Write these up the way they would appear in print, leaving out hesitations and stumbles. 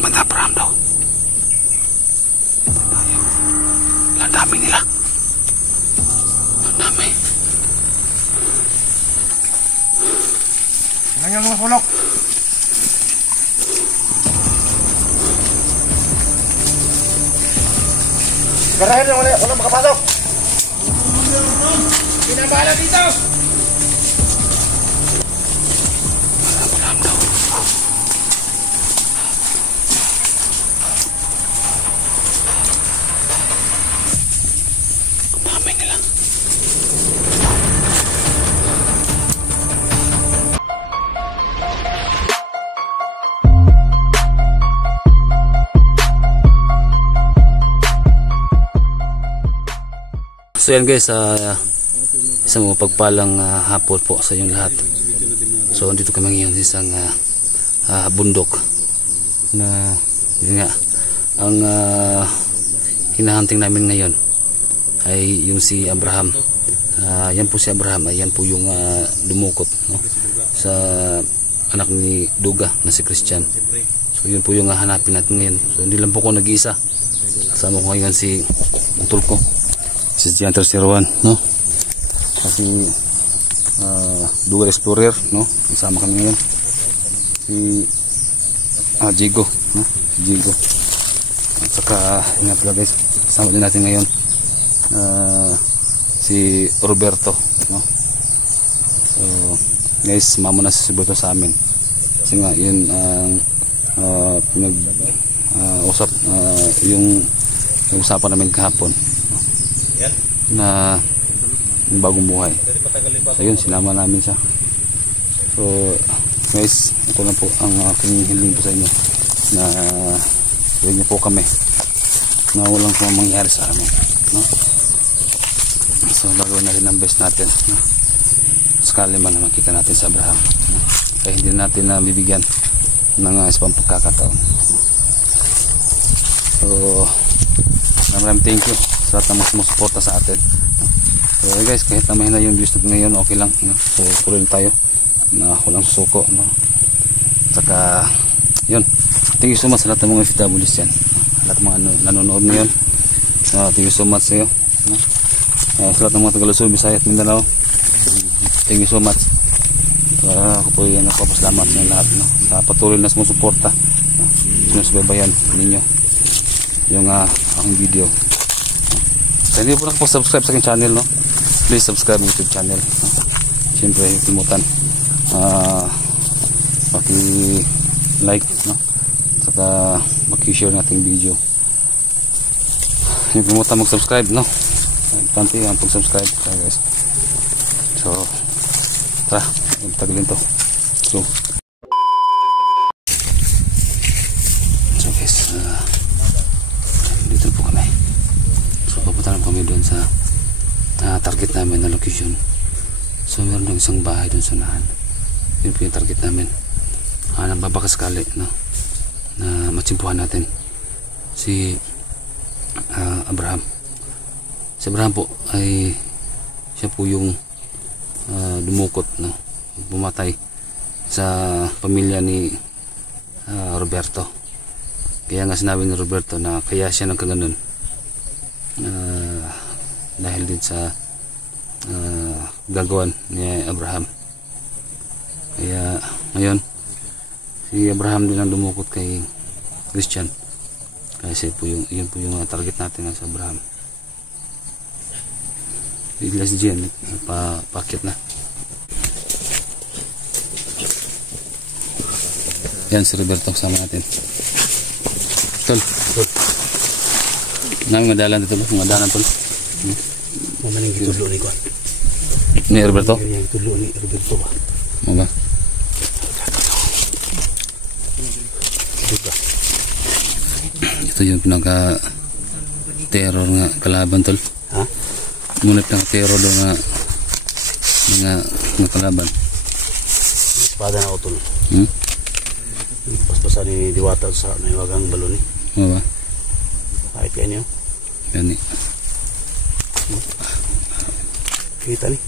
Banda Abraham daw. Ang dami nila. Ang dami. Ngayon mga sulok. Garahin na wala makapasok. Pinabala dito. Abraham daw. Ang dami nila. So yan guys, isang mapagpalang hapon po sa inyong lahat. So dito kami ngayon sa isang bundok na yun nga, ang hinahunting namin ngayon ay yung si Abraham. Yan po si Abraham, yan po yung dumukot, no, sa anak ni Duga na si Christian. So yun po yung hanapin natin ngayon. So hindi lang po ko nag-iisa, kasama ko ngayon si utol ko, si Gianter 01, no? Kasi Dual Explorer, no? Kasama kami ngayon. Si Jigo, no? Si Jigo. At saka nga pala guys, kasama din natin ngayon si Roberto, no? So guys, mama na si Roberto sa amin. Kasi nga yun pinag-usap yung usapan namin kahapon, na bagong buhay. So yun, sinama namin siya. So guys, ito na po ang aking hiling po sa inyo, na huwag niyo po kami na walang mangyayari sa amin, no? So gagawin natin ang best natin, no? Sakali man na makita natin sa Abraham, no? Kaya hindi natin na bibigyan ng isang pagkakataon. So maraming thank you sa lahat ng sumusuporta sa atin. So guys, kahit na mahina yung views ngayon, okay lang, no? So tuloy tayo na walang susuko, no? Saka yun, thank you so much sa lahat ng mga FWs dyan, lahat ng mga nanonood ngayon. Thank you so much sa iyo, no? Sa lahat ng mga Tagalog, Bisaya at Mindanao, thank you so much. Ako po yung nagpapasalamat sa lahat, no? Sa patuloy na sumusuporta, no? Sinusubaybayan ninyo yung aking video. Kung hindi po nakapag-subscribe sa aking channel, no, please subscribe ang YouTube channel, no? Siyempre, huwag kalimutan paki-like, no? Saka paki-share nating video. Huwag kalimutan mag-subscribe, no? Importante ang pag-subscribe, guys. So tara, tagalin to. So guys, dito po kami. So papunta lang kami doon sa target namin na location. So meron doon isang bahay doon sa unahan. Yun po yung target namin. Nagbabakasakali, no, na matsimpuhan natin si Abraham. Si Abraham po ay siya po yung dumukot, no, bumatay sa pamilya ni Roberto. Kaya nga sinabi ni Roberto na kaya siya nagkaganon dahil din sa gagawan ni Abraham. Kaya ngayon si Abraham din ang dumukot kay Christian, kasi po yun po yung target natin sa Abraham. Bigla si Jen pakit na. Yan si Roberto kasama natin. Tol, namin madalan dito, madalan tol. Mamaning gitulo ni ko. Ni Roberto? Yang gitulo ni Roberto ba? Mga ito yung pinaka-terror nga kalaban tol. Ha? Ngunit pinaka-terror doon nga kalaban. Espada na utol. Pas-pasan ni Diwata sa naiwagang balon ni. Oo ba? Kahit kayo niyo. Yan ni. Kita ni.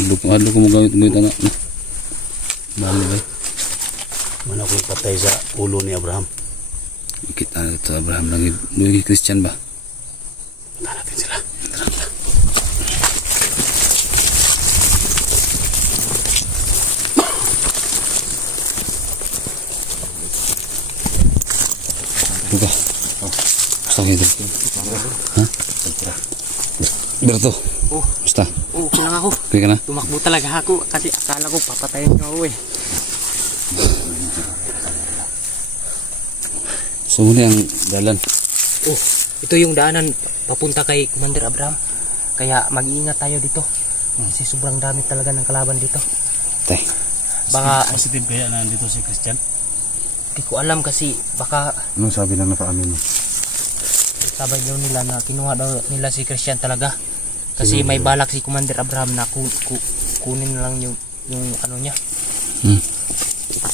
Adlo ko mo gawin anak. Bali ba? Mana ko patay sa ulo ni Abraham. Kita ito Abraham lagi Christian ba? Punta natin sila. Buka. Basta gitu. Hah? Berto. Oh, Basta. oh, lang ako. Okay ka na? Tumakbo talaga ako kasi akala ko papatayin niyo ako eh. So muli ang dalan. Oh, ito yung daanan papunta kay Commander Abraham. Kaya mag-iingat tayo dito. Kasi sobrang dami talaga ng kalaban dito. Tay. Baka, Positive kaya na nandito si Christian? di ko alam kasi baka Anong sabi ng nakaamin mo? sabay daw nila na kinuha daw nila si Christian talaga. Kasi may balak si Commander Abraham na kunin na lang yung ano niya.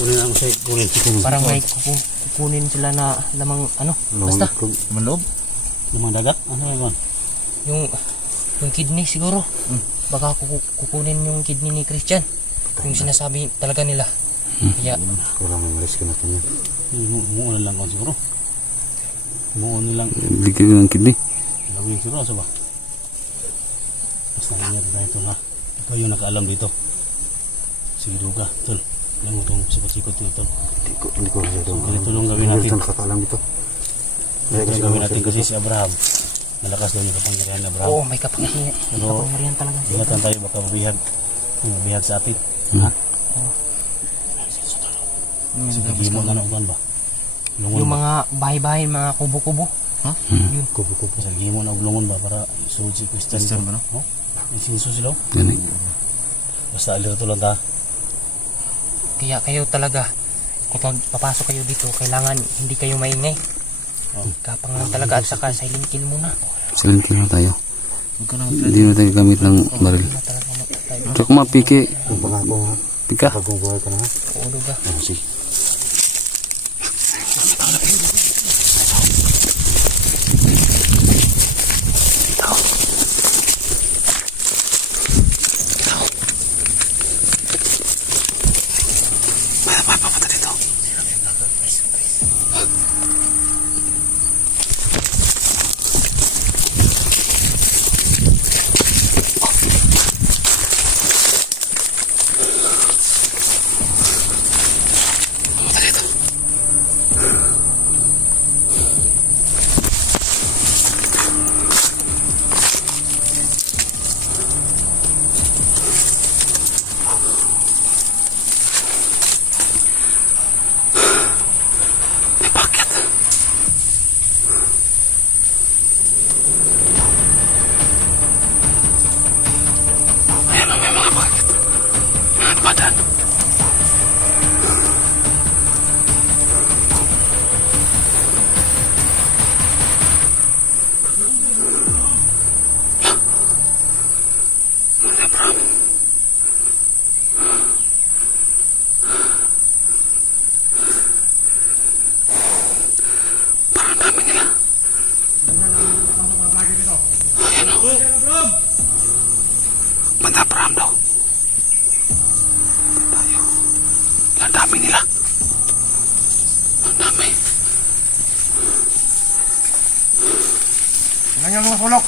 Kunin ang say, kunin. Parang may kukunin sila na lamang ano. Basta. Manloob? Lamang dagat? Ano yun? Yung kidney siguro. Baka kukunin yung kidney ni Christian. Yung sinasabi talaga nila. Kaya Kailangan may risk natin yan. Umuunan lang ako siguro. Umuunan lang. Bigyan ng kidney. Lawin siguro, asa ba? Basta nangyari na ito na. Ikaw yung nakaalam dito. Sige duga, tol. Alam mo itong sikot-sikot na tol. Hindi ko rin ito. Ganito lang gawin natin. Hindi nakakaalam dito. Ganito lang gawin natin kasi si Abraham. Malakas daw yung kapangyarihan ni Abraham. oo, may kapangyarihan talaga. Ingatan tayo baka mabihag. Mabihag sa atin. Ha? Sige, gimo na nauban ba? Yung mga bahay-bahay, mga kubo-kubo. Yun, kubo-kubo. Sa gimo na uglungon ba para isuod si Christian ba no? Oh? May sinso sila. Gani. Basta alirto lang ta. Kaya kayo talaga, kapag papasok kayo dito, kailangan hindi kayo maingay. Kapang lang talaga at saka silent kill muna. Silent kill na tayo. Hindi na tayo gamit ng baril. Hindi na talaga tayo. Tsaka mapiki. Pika. Oo, duga. Sige. Banda Abraham daw. Tayo. Ang dami nila. Ang dami. Tingnan mga sulok.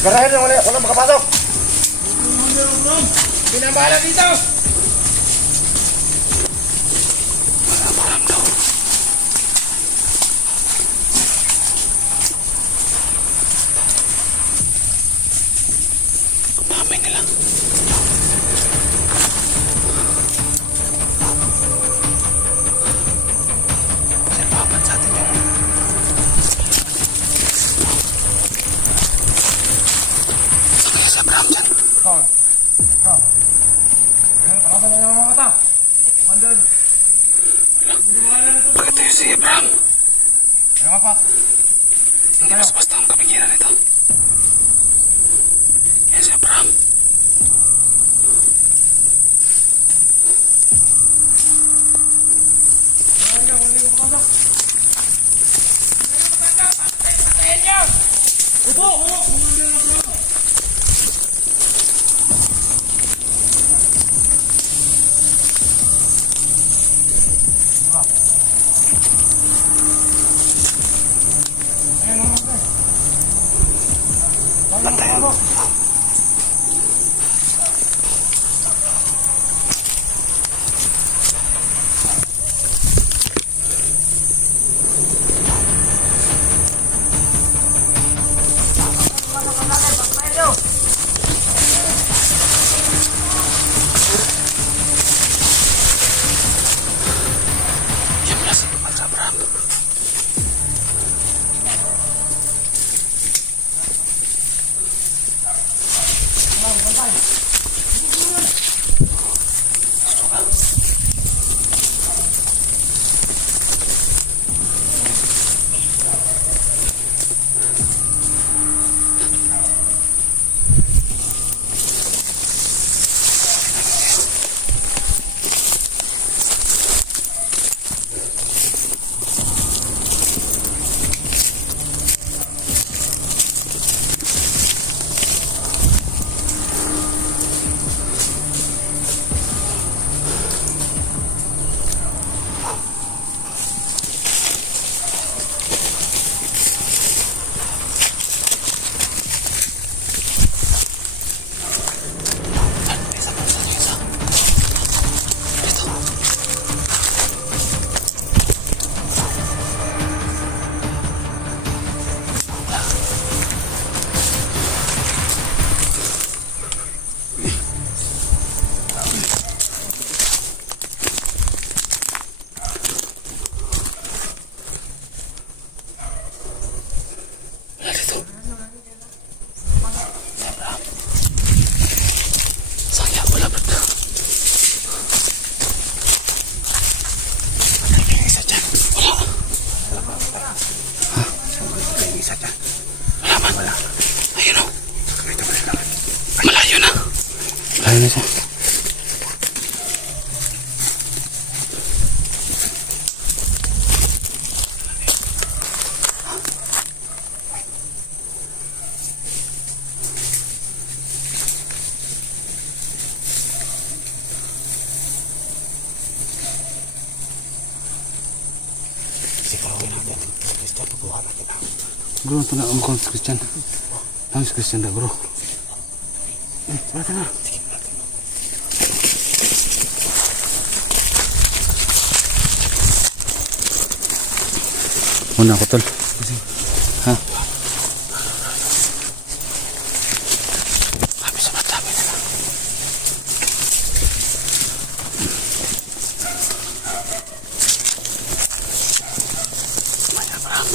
Garahin na wala makapasok. Binabala dito. Abraham daw. Ang dami nila. Pasilpapan sa atin yung sakay si Abraham dyan. Bakit tayo si Abraham? Hindi basta ang kapigilan nito. Yan si Abraham. Ayun na siya. Bro, ito na mukhang Christian. Ang Christian na bro. Bata na. Muna ako tol. Ha? Kami sa matabi na lang. May Abraham.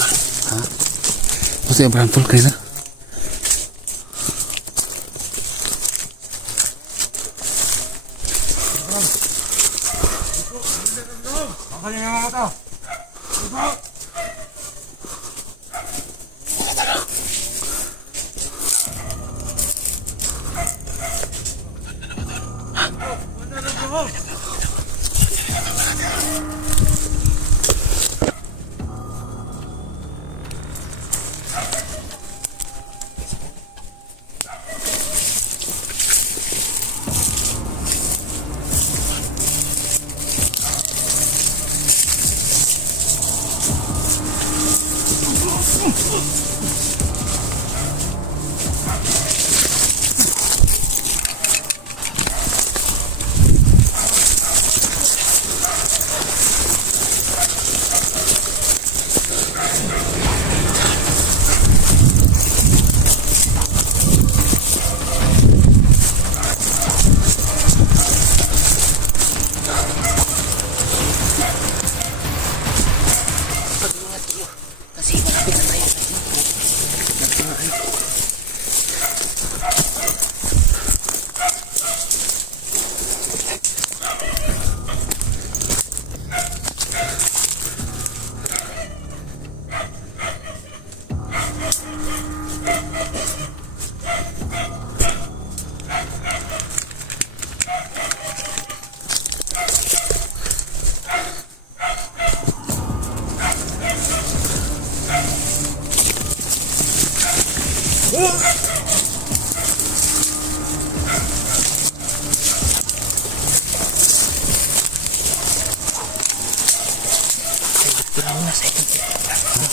Ha? Kasi Abraham tol kayo na.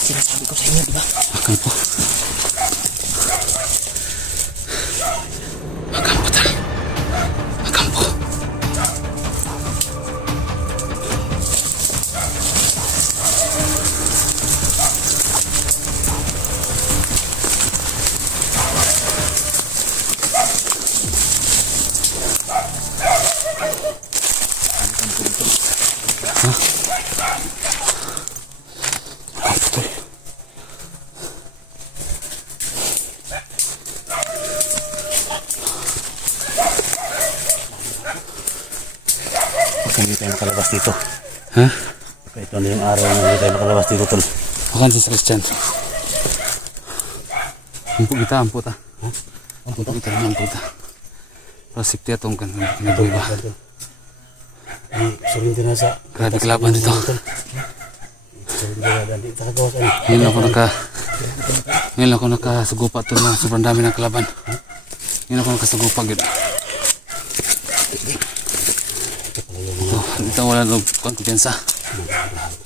Sinasabi ko sa inyo, di ba? Akal po. hindi tayo makalabas dito. Ha? Ito na yung araw na hindi tayo makalabas dito, tol. Makan si Christian. Ampo kita, ampo ta. Ha? Ampo kita, ampo ta. Pasik dia tong kan kinabuhi ba. Ay, surinti na sa... Grabe kalaban dito. Surinti na dali. Takagawas ano. Ngayon ako nakasugupa to na sobrang dami ng kalaban. Ngayon ako nakasugupa gid. Dito wala nang kumpiyansa.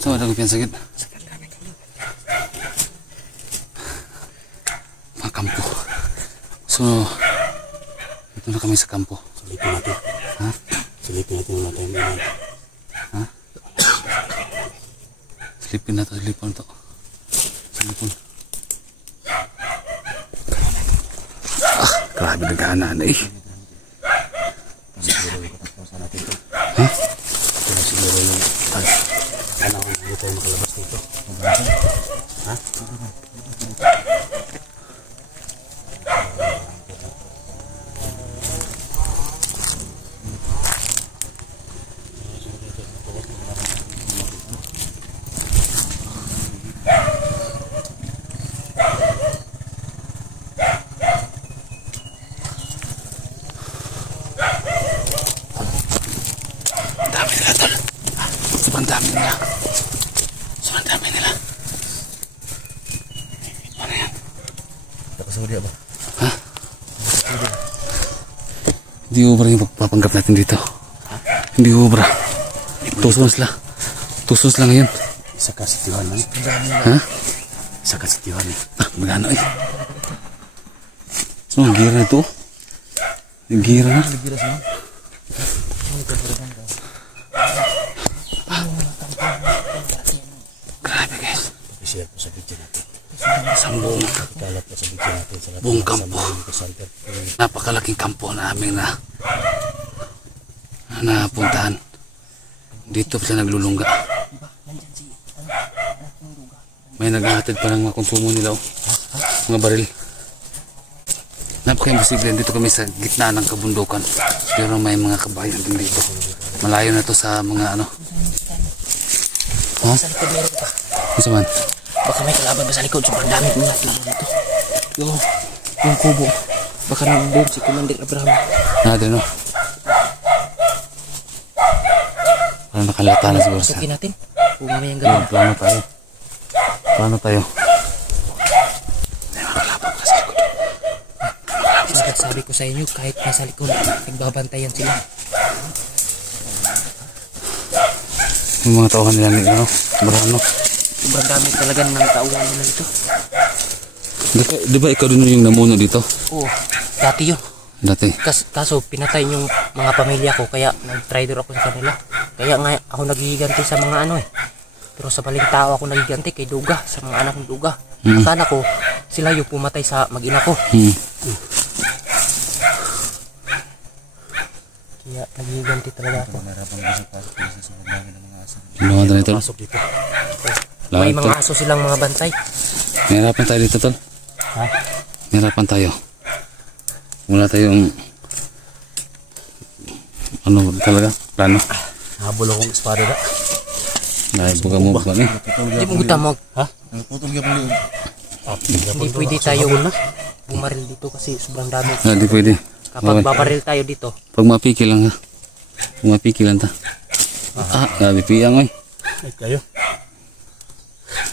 So wala kumpiyansa gid. Mga kampo. So ito na kami sa kampo. Silipin natin. Ha? Silipin natin wala tayong minay. Ha? Silipin na to, silipin to. Silipin. Ah, grabe naghahanan eh. Siguro yung katapusan natin ito. Ha? Kaya siguro yung ano hindi tayo makalabas dito. Ha? Dami nila tol. Sobrang dami nila. Sobrang dami nila. Ano yan? Nakasuri ba? Ha? Hindi ubra yung pagpapanggap natin dito. Hindi ubra. Tusos lang. Tusos lang ngayon. Isa ka sa tiwan man. Ha? Isa ka sa tiwan eh. Ah, magano eh. So, ang gira na ito. Ang gira na. Nagiras mo? Grabe guys. I-share po sa video natin. Isang buong, Ikalat po sa video natin. Sa lahat buong ng kampo. kasama dito sa Alter. Napakalaking kampo namin na napuntahan. Dito sila naglulungga. May naghahatid pa ng mga konsumo nila. Oh. Mga baril. Napaka-imposible. Dito kami sa gitna ng kabundukan. Pero may mga kabayan din dito. Malayo na to sa mga ano. Ha? Sa likod meron pa. Isa man. Baka may kalaban ba sa likod? Sobrang dami mga kalaban dito. Yung kubo. Baka nandun si Commander Abraham. Natin no. Parang nakalata na siguro sa... Sakin natin. Kung mamayang gawin. Plano tayo. Plano tayo. May mga kalaban ka sa likod. Sabi ko sa inyo, kahit nasa likod, nagbabantayan sila. Yung mga tauhan nila ni ano, Abraham no. Sobrang dami talaga ng tauhan nila dito. Di ba ikaw din yung namuno dito? Oo, dati yun. Dati. Kaso pinatay yung mga pamilya ko, kaya nag-traitor ako sa kanila. Kaya nga ako nagiganti sa mga ano eh. Pero sa baling tao ako nagiganti kay Duga, sa mga anak ng Duga. Akala ko, sila yung pumatay sa mag-ina ko. Kaya nagiganti talaga ako. Ginawa na ito. Pasok dito. May mga aso silang mga bantay. Nahirapan tayo dito tol. Ha? Nahirapan tayo. Wala tayong ano talaga, plano. Habol akong espada na. Naibuga mo ba ni? Hindi mo gutamog. Ha? Nagputol ka pala yun. Hindi pwede tayo bumaril dito kasi sobrang dami. Hindi pwede. Kapag babaril tayo dito, Pag mapiki lang ha. Pag mapiki lang ta. Grabe piyang oy. Ay kayo.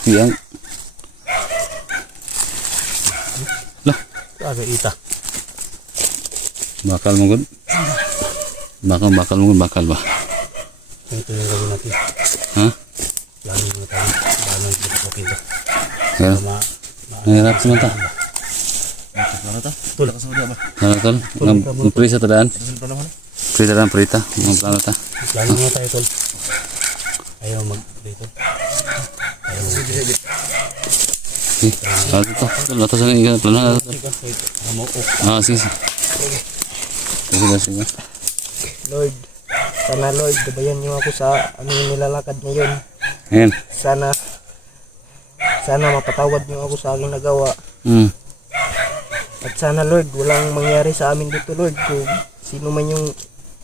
Piyang. Lah, Aga ita. bakal mo gud. Bakal mo gud, bakal ba? Ito yung gawin natin. Ha? Lalo na tayo. Lalo na tayo. Okay ba? Kaya nahirap sa mata. Ano ito? Tulak ka sa mga ba? Ano tol? Prisa tadaan. Ito pa naman. Prita dan prita. Ang plano ta. Lalo na tayo tol. Ayaw mag dito. Ayaw mag dito. Ano to? Tol, atas na yung plano na to. Sige. Sige. Lord, sana Lord, gabayan niyo ako sa aming nilalakad ngayon. Ayan. Sana mapatawad niyo ako sa aking nagawa. At sana Lord, walang mangyari sa amin dito Lord. Kung sino man yung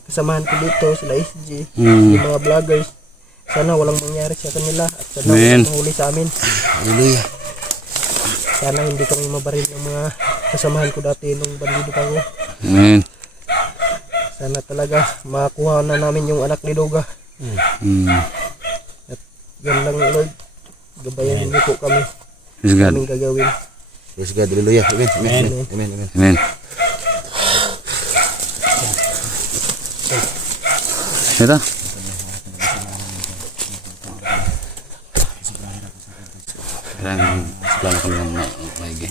kasamahan ko dito, sila SG, Mm. yung mga vloggers. Sana walang mangyari sa kanila at sana Amen. walang mahuli sa amin. Hallelujah. Sana hindi kami mabaril ng mga kasamahan ko dati nung bandido pa ako. Amen. Sana talaga makakuha na namin yung anak ni Duga. Mm. Yan lang, Lord. Gabayan niyo po kami. Praise God. Kaming gagawin. Praise God. Hallelujah. Amen. Amen. Amen. Amen. Amen. Amen. Ito. Kailangan kami ng maigi.